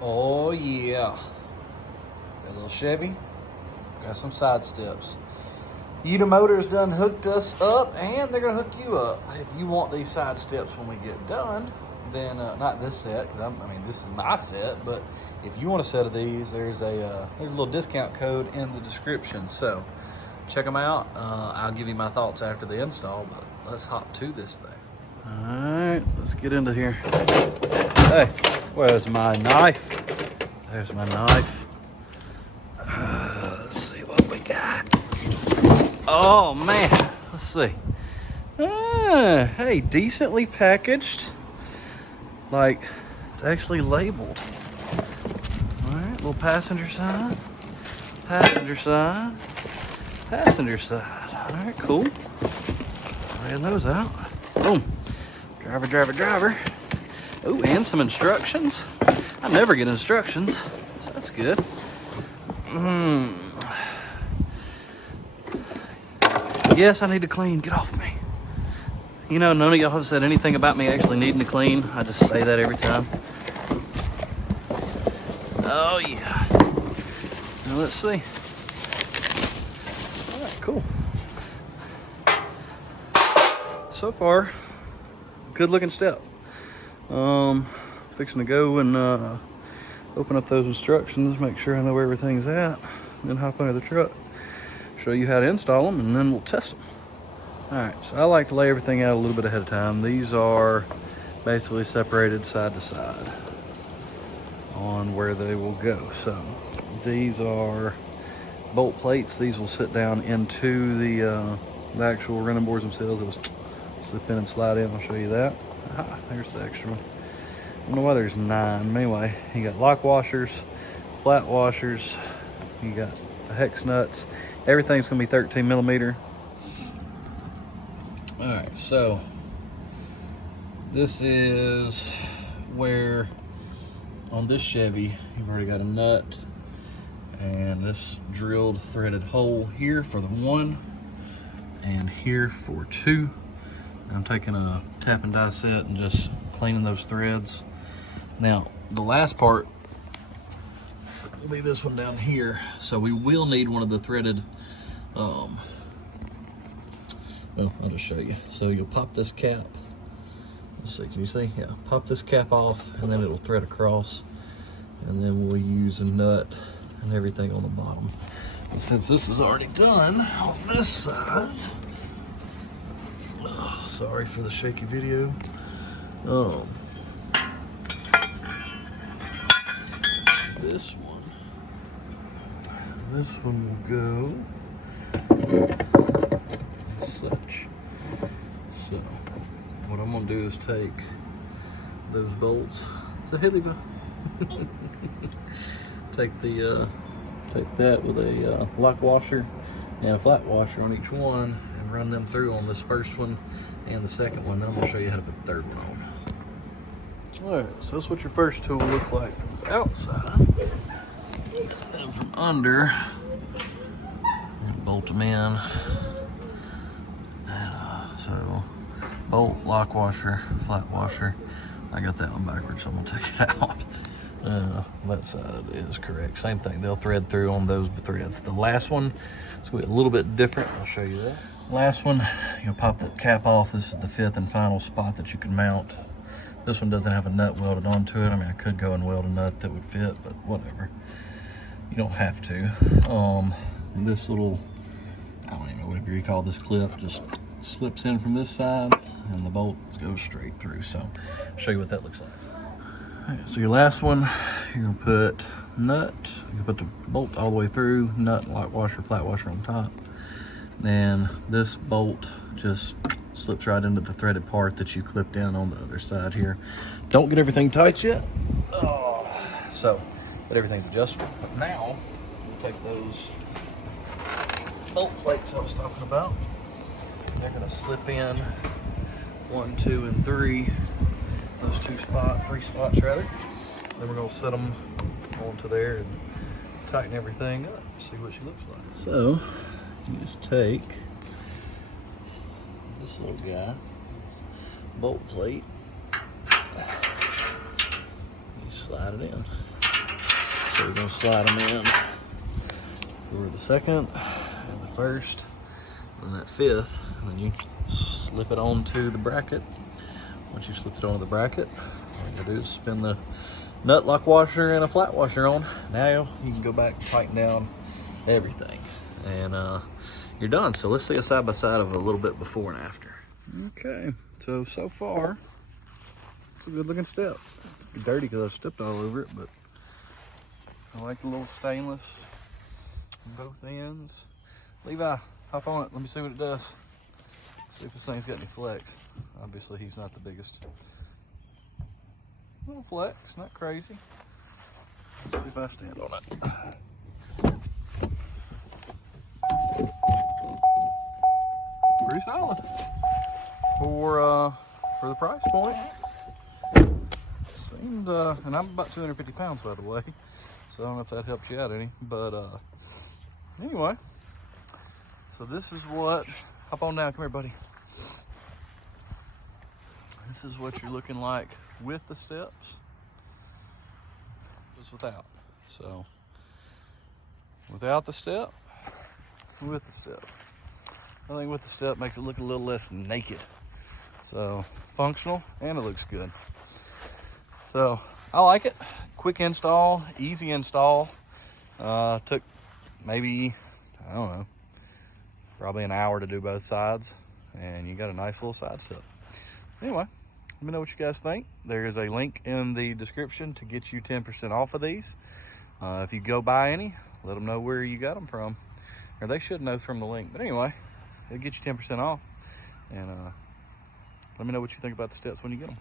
Oh yeah. Got a little Chevy. Got some side steps. OEDRO Motors done hooked us up, and they're gonna hook you up. If you want these side steps when we get done, then not this set, because I mean this is my set. But if you want a set of these, there's a little discount code in the description. So check them out. I'll give you my thoughts after the install. But let's hop to this thing. All right, let's get into here. Hey, where's my knife? There's my knife. Let's see what we got. Oh man, let's see. Hey, decently packaged. Like, it's actually labeled. All right, little passenger side, passenger side, passenger side. All right, cool. Laying those out. Boom. Driver, driver, driver. Oh, and some instructions. I never get instructions, so that's good. Yes, I need to clean. Get off me. You know, none of y'all have said anything about me actually needing to clean. I just say that every time. Oh, yeah. Now, let's see. All right, cool. So far, good looking step. Fixing to go and open up those instructions, make sure I know where everything's at, then hop under the truck, show you how to install them, and then we'll test them. All right, so I like to lay everything out a little bit ahead of time. These are basically separated side to side on where they will go. So these are bolt plates. These will sit down into the actual running boards themselves. It'll slip in and slide in. I'll show you that. Aha, there's the extra one. I don't know why there's 9. But anyway, you got lock washers, flat washers, you got the hex nuts. Everything's gonna be 13 millimeter. All right, so this is where on this Chevy you've already got a nut and this drilled threaded hole here for the 1 and here for 2. I'm taking a tap and die set and just cleaning those threads. Now, the last part will be this one down here. So we will need one of the threaded, well, I'll just show you. So you'll pop this cap. Let's see, can you see? Yeah, pop this cap off and then it'll thread across. And then we'll use a nut and everything on the bottom. And since this is already done on this side, sorry for the shaky video. This one will go as such. So what I'm gonna do is take those bolts. It's a hilly take that with a lock washer and a flat washer on each one and run them through on this first one and the second one. Then I'm gonna show you how to put the third one on. All right, so that's what your first tool will look like from the outside. And from under, bolt them in. And, so bolt, lock washer, flat washer. I got that one backwards, so I'm gonna take it out. That side is correct. Same thing, they'll thread through on those threads. The last one is gonna be a little bit different. I'll show you that. Last one, you'll pop that cap off. This is the 5th and final spot that you can mount. This one doesn't have a nut welded onto it. I mean, I could go and weld a nut that would fit, but whatever. You don't have to. This little, I don't even know whatever you call this clip, just slips in from this side and the bolt goes straight through. So I'll show you what that looks like. All right, so your last one, you're gonna put nut, you put the bolt all the way through, nut, lock washer, flat washer on top. Then this bolt just slips right into the threaded part that you clipped in on the other side here. Don't get everything tight yet. But everything's adjustable. But now, we'll take those bolt plates I was talking about. They're gonna slip in 1, 2, and 3. Those 3 spots rather. Then we're gonna set them onto there and tighten everything up. See what she looks like. So, you just take this little guy, bolt plate, you slide it in. So we're gonna slide them in for the second and the first and that fifth, and then you slip it onto the bracket. Once you slipped it onto the bracket, all you gotta do is spin the nut lock washer and a flat washer on. Now you can go back and tighten down everything, and you're done. So let's see a side by side of a little bit before and after. Okay, so far it's a good looking step. It's dirty because I stepped all over it, but I like the little stainless on both ends. Levi, hop on it. Let me see what it does. See if this thing's got any flex. Obviously, he's not the biggest. Little flex, not crazy. Let's see if I stand on it. Pretty solid for the price point. Seems, and I'm about 250 pounds, by the way, so I don't know if that helps you out any. But anyway, so this is what. Hop on down, come here, buddy. This is what you're looking like with the steps, just without. So without the step, with the step. I think with the step makes it look a little less naked. So functional, and it looks good. So I like it. Quick install, easy install. Took maybe, I don't know, probably an hour to do both sides, and you got a nice little side step. Anyway, let me know what you guys think. There is a link in the description to get you 10% off of these. If you go buy any, let them know where you got them from, or they should know from the link. But anyway, it'll get you 10% off, and let me know what you think about the steps when you get them.